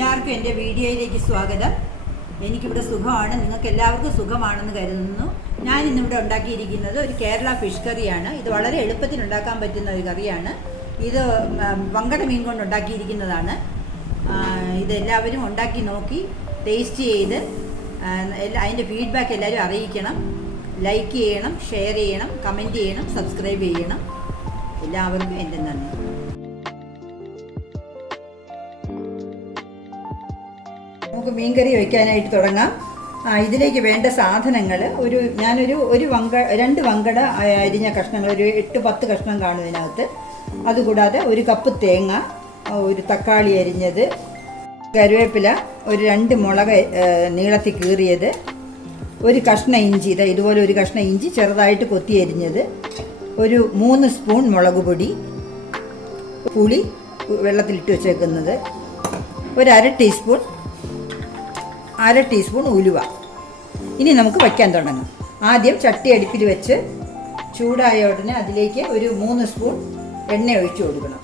എല്ലാവർക്കും എൻ്റെ വീഡിയോയിലേക്ക് സ്വാഗതം. എനിക്കിവിടെ സുഖമാണ്, നിങ്ങൾക്ക് എല്ലാവർക്കും സുഖമാണെന്ന് കരുതുന്നു. ഞാൻ ഇന്നിവിടെ ഉണ്ടാക്കിയിരിക്കുന്നത് ഒരു കേരള ഫിഷ് കറിയാണ്. ഇത് വളരെ എളുപ്പത്തിൽ ഉണ്ടാക്കാൻ പറ്റുന്ന ഒരു കറിയാണ്. ഇത് വങ്കട മീൻ കൊണ്ട് ഉണ്ടാക്കിയിരിക്കുന്നതാണ്. ഇതെല്ലാവരും ഉണ്ടാക്കി നോക്കി ടേസ്റ്റ് ചെയ്ത് അതിൻ്റെ ഫീഡ്ബാക്ക് എല്ലാവരും അറിയിക്കണം. ലൈക്ക് ചെയ്യണം, ഷെയർ ചെയ്യണം, കമൻറ്റ് ചെയ്യണം, സബ്സ്ക്രൈബ് ചെയ്യണം. എല്ലാവർക്കും എൻ്റെ നന്ദി. നമുക്ക് മീൻകറി വയ്ക്കാനായിട്ട് തുടങ്ങാം. ഇതിലേക്ക് വേണ്ട സാധനങ്ങൾ രണ്ട് വങ്കട അരിഞ്ഞ കഷ്ണങ്ങൾ, ഒരു 8-10 കഷ്ണം കാണും ഇതിനകത്ത്. അതുകൂടാതെ ഒരു കപ്പ് തേങ്ങ, ഒരു തക്കാളി അരിഞ്ഞത്, കരുവേപ്പില, ഒരു 2 മുളക് നീളത്തിൽ കീറിയത്, ഒരു കഷ്ണം ഇഞ്ചി, ഇതുപോലെ ഒരു കഷ്ണം ഇഞ്ചി ചെറുതായിട്ട് കൊത്തി അരിഞ്ഞത്, ഒരു 3 സ്പൂൺ മുളക് പൊടി, പുളി വെള്ളത്തിലിട്ട് വെച്ചേക്കുന്നത്, ഒരു അര ടീസ്പൂൺ ഉലുവ. ഇനി നമുക്ക് വയ്ക്കാൻ തുടങ്ങാം. ആദ്യം ചട്ടി അടുപ്പിൽ വെച്ച് ചൂടായ ഉടനെ അതിലേക്ക് ഒരു 3 സ്പൂൺ എണ്ണ ഒഴിച്ചു കൊടുക്കണം.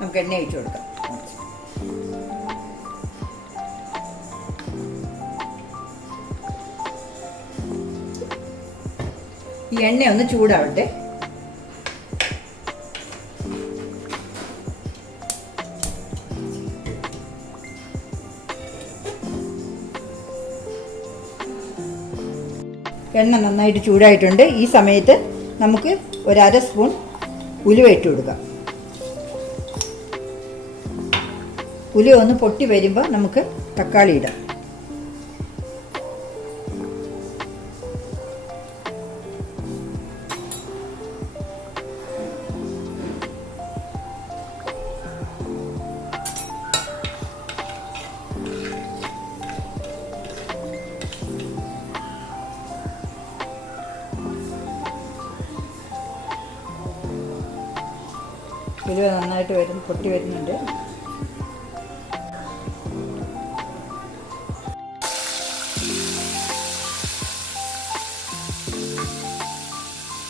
നമുക്ക് എണ്ണ ഒഴിച്ചു കൊടുക്കാം. ഈ എണ്ണ ഒന്ന് ചൂടാവട്ടെ. എണ്ണ നന്നായിട്ട് ചൂടായിട്ടുണ്ട്. ഈ സമയത്ത് നമുക്ക് ഒരു അര സ്പൂൺ ഉലുവ ഇട്ട് കൊടുക്കാം. ഉലുവ ഒന്ന് പൊട്ടി വരുമ്പോൾ നമുക്ക് തക്കാളി ഇടാം. ഉലുവ നന്നായിട്ട് പൊട്ടി വരുന്നുണ്ട്.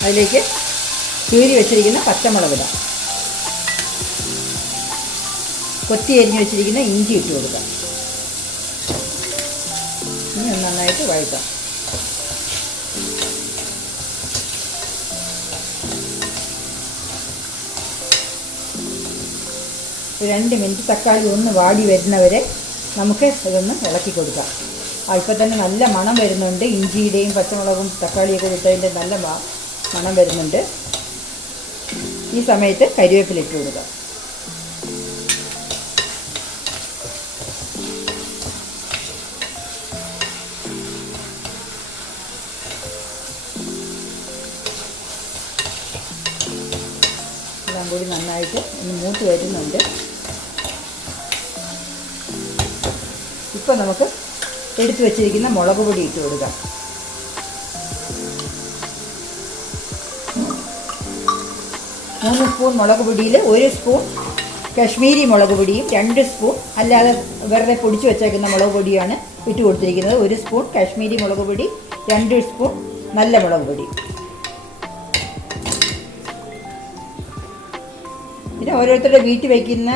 അതിലേക്ക് കീറി വെച്ചിരിക്കുന്ന പച്ചമുളക് ഇടാം. കൊത്തി അരിഞ്ഞ് വെച്ചിരിക്കുന്ന ഇഞ്ചി ഇട്ട് കൊടുക്കാം. ഇനി നന്നായിട്ട് വഴറ്റാം. ഒരു 2 മിനിറ്റ് തക്കാളി ഒന്ന് വാടി വരുന്നവരെ നമുക്ക് ഇതൊന്ന് ഇളക്കി കൊടുക്കാം. ഇപ്പോൾ തന്നെ നല്ല മണം വരുന്നുണ്ട്. ഇഞ്ചിയുടെയും പച്ചമുളകും തക്കാളിയൊക്കെ ഇട്ടതിൻ്റെ നല്ല മണം വരുന്നുണ്ട്. ഈ സമയത്ത് കരിവേപ്പില ഇട്ട് കൊടുക്കാം. എല്ലാം കൂടി നന്നായിട്ട് ഒന്ന് മൂത്ത് വരുന്നുണ്ട്. ഇപ്പോൾ നമുക്ക് എടുത്തു വെച്ചിരിക്കുന്ന മുളക് പൊടി ഇട്ട് കൊടുക്കാം. മൂന്ന് സ്പൂൺ മുളക് പൊടിയിൽ 1 സ്പൂൺ കശ്മീരി മുളക് പൊടിയും 2 സ്പൂൺ അല്ലാതെ വെറുതെ പൊടിച്ച് വെച്ചേക്കുന്ന മുളക് പൊടിയാണ് ഇട്ട് കൊടുത്തിരിക്കുന്നത്. 1 സ്പൂൺ കശ്മീരി മുളക് പൊടി, 2 സ്പൂൺ നല്ല മുളക് പൊടി. പിന്നെ ഓരോരുത്തരുടെ വീട്ടിൽ വയ്ക്കുന്ന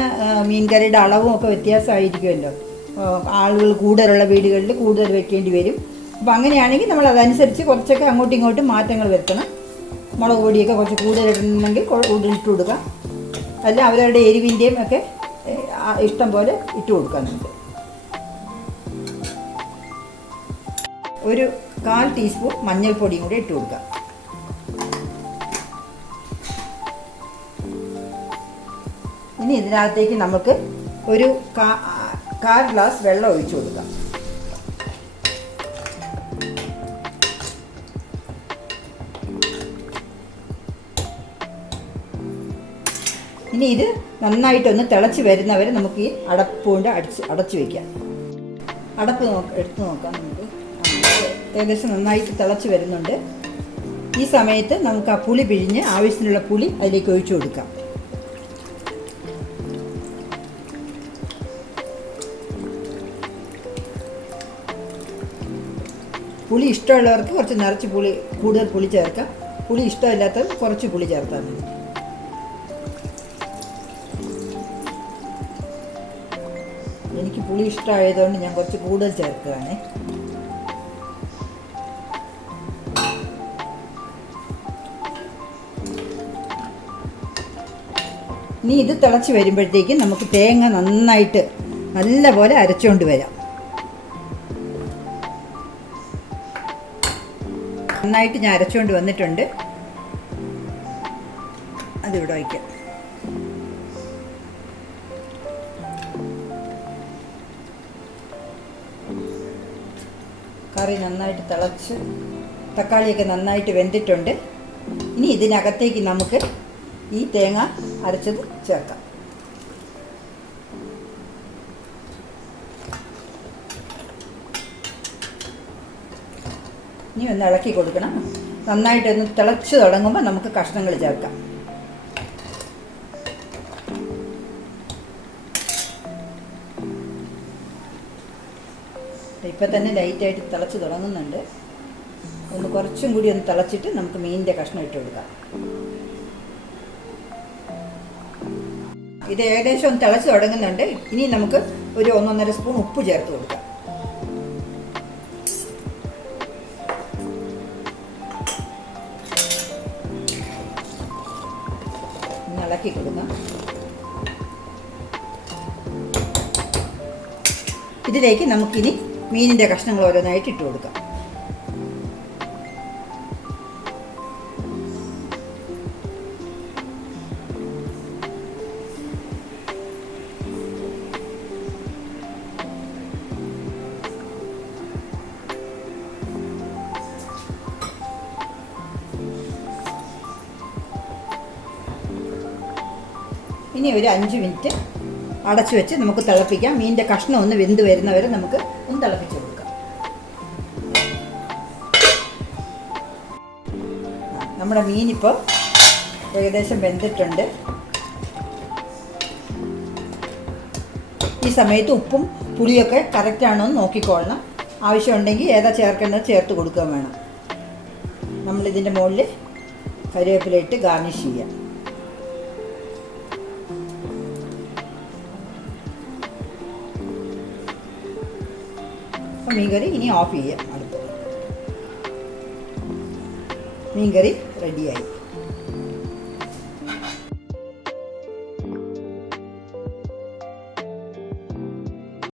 മീൻകറിയുടെ അളവും ഒക്കെ വ്യത്യാസമായിരിക്കുമല്ലോ. ആളുകൾ കൂടുതലുള്ള വീടുകളിൽ കൂടുതൽ വെക്കേണ്ടി വരും. അപ്പോൾ അങ്ങനെയാണെങ്കിൽ നമ്മൾ അതനുസരിച്ച് കുറച്ചൊക്കെ അങ്ങോട്ടും ഇങ്ങോട്ടും മാറ്റങ്ങൾ വരുത്തണം. മുളക് പൊടിയൊക്കെ കുറച്ച് കൂടുതലിടണമെങ്കിൽ കൂടുതലിട്ട് കൊടുക്കാം. അല്ല അവരവരുടെ എരിവിൻ്റെയും ഒക്കെ ഇഷ്ടം പോലെ ഇട്ട് കൊടുക്കാനുണ്ട്. ഒരു 1/4 ടീസ്പൂൺ മഞ്ഞൾപ്പൊടിയും കൂടി ഇട്ട് കൊടുക്കാം. ഇനി ഇതിനകത്തേക്ക് നമുക്ക് ഒരു 1/4 ഗ്ലാസ് വെള്ളം ഒഴിച്ചു കൊടുക്കാം. ഇനി ഇത് നന്നായിട്ടൊന്ന് തിളച്ച് വരുന്നവരെ നമുക്ക് ഈ അടപ്പ് കൊണ്ട് അടച്ചു വയ്ക്കാം. അടപ്പ് എടുത്ത് നോക്കാം. നമുക്ക് ഏകദേശം നന്നായിട്ട് തിളച്ച് വരുന്നുണ്ട്. ഈ സമയത്ത് നമുക്ക് ആ പുളി പിഴിഞ്ഞ് ആവശ്യത്തിനുള്ള പുളി അതിലേക്ക് ഒഴിച്ചു കൊടുക്കാം. പുളി ഇഷ്ടമുള്ളവർക്ക് കുറച്ച് നിറച്ച് കൂടുതൽ പുളി ചേർക്കാം. പുളി ഇഷ്ടമില്ലാത്തവർ കുറച്ച് പുളി ചേർത്താൽ മതി. എനിക്ക് പുളി ഇഷ്ടമായതുകൊണ്ട് ഞാൻ കുറച്ച് കൂടുതൽ ചേർക്കുകയാണ്. ഇനി ഇത് തിളച്ച് വരുമ്പോഴത്തേക്കും നമുക്ക് തേങ്ങ നല്ലപോലെ അരച്ചുകൊണ്ട് വരാം. നന്നായിട്ട് ഞാൻ അരച്ചുകൊണ്ട് വന്നിട്ടുണ്ട്. അതിവിടെ വയ്ക്കാം. കറി നന്നായിട്ട് തിളച്ച് തക്കാളിയൊക്കെ നന്നായിട്ട് വെന്തിട്ടുണ്ട്. ഇനി ഇതിനകത്തേക്ക് നമുക്ക് ഈ തേങ്ങ അരച്ചത് ചേർക്കാം. ഇനി ഒന്ന് ഇളക്കി കൊടുക്കണം. നന്നായിട്ടൊന്ന് തിളച്ച് തുടങ്ങുമ്പോൾ നമുക്ക് കഷ്ണങ്ങൾ ചേർക്കാം. ഇപ്പം തന്നെ ലൈറ്റായിട്ട് തിളച്ച് തുടങ്ങുന്നുണ്ട്. കുറച്ചും കൂടി ഒന്ന് തിളച്ചിട്ട് നമുക്ക് മീനിൻ്റെ കഷ്ണം ഇട്ട് കൊടുക്കാം. ഇത് ഏകദേശം ഒന്ന് തിളച്ച് തുടങ്ങുന്നുണ്ട്. ഇനി നമുക്ക് ഒരു 1-1.5 സ്പൂൺ ഉപ്പ് ചേർത്ത് കൊടുക്കാം. ഇളക്കി കൊടുക്കാം. ഇതിലേക്ക് നമുക്കിനി മീനിൻ്റെ കഷ്ണങ്ങൾ ഓരോന്നായിട്ട് ഇട്ട് കൊടുക്കാം. ഇനി ഒരു 5 മിനിറ്റ് അടച്ചു വെച്ച് നമുക്ക് തിളപ്പിക്കാം. മീനിൻ്റെ കഷ്ണം ഒന്ന് വെന്ത് വരുന്നവരെ നമുക്ക് ഒന്ന് തിളപ്പിച്ച് കൊടുക്കാം. നമ്മുടെ മീനിപ്പോൾ ഏകദേശം വെന്തിട്ടുണ്ട്. ഈ സമയത്ത് ഉപ്പും പുളിയൊക്കെ കറക്റ്റാണോ എന്ന് നോക്കിക്കൊള്ളണം. ആവശ്യമുണ്ടെങ്കിൽ ഏതാ ചേർക്കേണ്ടത് ചേർത്ത് കൊടുക്കാൻ വേണം. നമ്മളിതിൻ്റെ മുകളിൽ കറിവേപ്പില ഇട്ട് ഗാർണിഷ് ചെയ്യാം. മീൻകറി ഇനി ഓഫ് ചെയ്യാം. അടുത്ത് മീൻകറി റെഡിയായി.